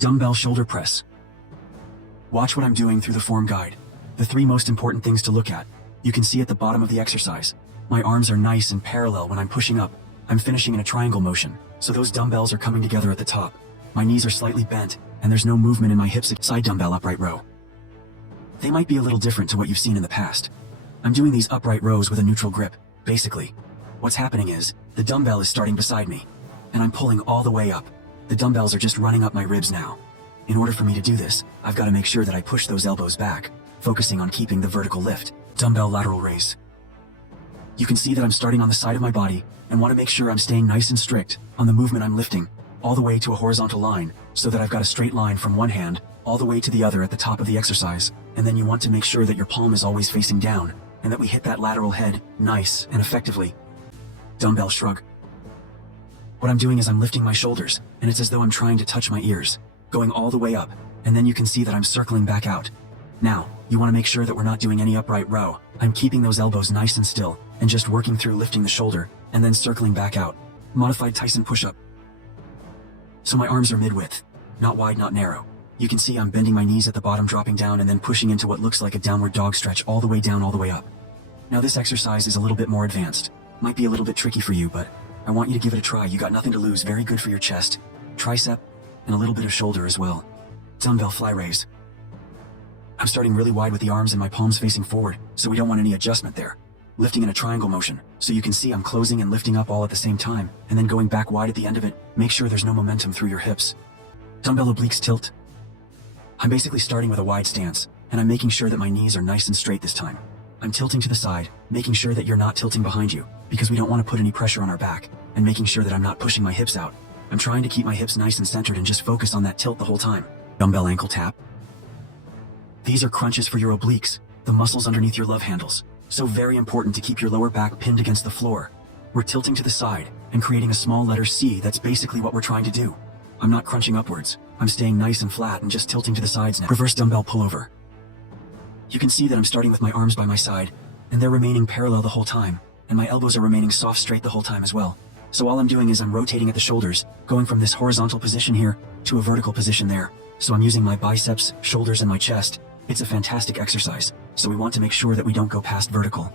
Dumbbell shoulder press. Watch what I'm doing through the form guide. The 3 most important things to look at. You can see at the bottom of the exercise. My arms are nice and parallel when I'm pushing up. I'm finishing in a triangle motion, so those dumbbells are coming together at the top. My knees are slightly bent, and there's no movement in my hips. Side dumbbell upright row. They might be a little different to what you've seen in the past. I'm doing these upright rows with a neutral grip. Basically, what's happening is, the dumbbell is starting beside me, and I'm pulling all the way up. The dumbbells are just running up my ribs now. In order for me to do this, I've got to make sure that I push those elbows back, focusing on keeping the vertical lift. Dumbbell lateral raise. You can see that I'm starting on the side of my body, and want to make sure I'm staying nice and strict on the movement I'm lifting, all the way to a horizontal line, so that I've got a straight line from one hand, all the way to the other at the top of the exercise, and then you want to make sure that your palm is always facing down, and that we hit that lateral head, nice and effectively. Dumbbell shrug. What I'm doing is I'm lifting my shoulders, and it's as though I'm trying to touch my ears, going all the way up, and then you can see that I'm circling back out. Now, you want to make sure that we're not doing any upright row. I'm keeping those elbows nice and still, and just working through lifting the shoulder, and then circling back out. Modified Tyson push-up. So my arms are mid-width, not wide, not narrow. You can see I'm bending my knees at the bottom, dropping down, and then pushing into what looks like a downward dog stretch all the way down, all the way up. Now this exercise is a little bit more advanced. Might be a little bit tricky for you, but I want you to give it a try. You got nothing to lose. Very good for your chest, tricep, and a little bit of shoulder as well. Dumbbell fly raise. I'm starting really wide with the arms and my palms facing forward, so we don't want any adjustment there. Lifting in a triangle motion, so you can see I'm closing and lifting up all at the same time, and then going back wide at the end of it. Make sure there's no momentum through your hips. Dumbbell obliques tilt. I'm basically starting with a wide stance, and I'm making sure that my knees are nice and straight this time. I'm tilting to the side, making sure that you're not tilting behind you, because we don't want to put any pressure on our back, and making sure that I'm not pushing my hips out. I'm trying to keep my hips nice and centered and just focus on that tilt the whole time. Dumbbell ankle tap. These are crunches for your obliques, the muscles underneath your love handles. So very important to keep your lower back pinned against the floor. We're tilting to the side and creating a small letter C. That's basically what we're trying to do. I'm not crunching upwards. I'm staying nice and flat and just tilting to the sides now. Reverse dumbbell pullover. You can see that I'm starting with my arms by my side, and they're remaining parallel the whole time, and my elbows are remaining soft straight the whole time as well. So all I'm doing is I'm rotating at the shoulders, going from this horizontal position here to a vertical position there. So I'm using my biceps, shoulders, and my chest. It's a fantastic exercise, so we want to make sure that we don't go past vertical.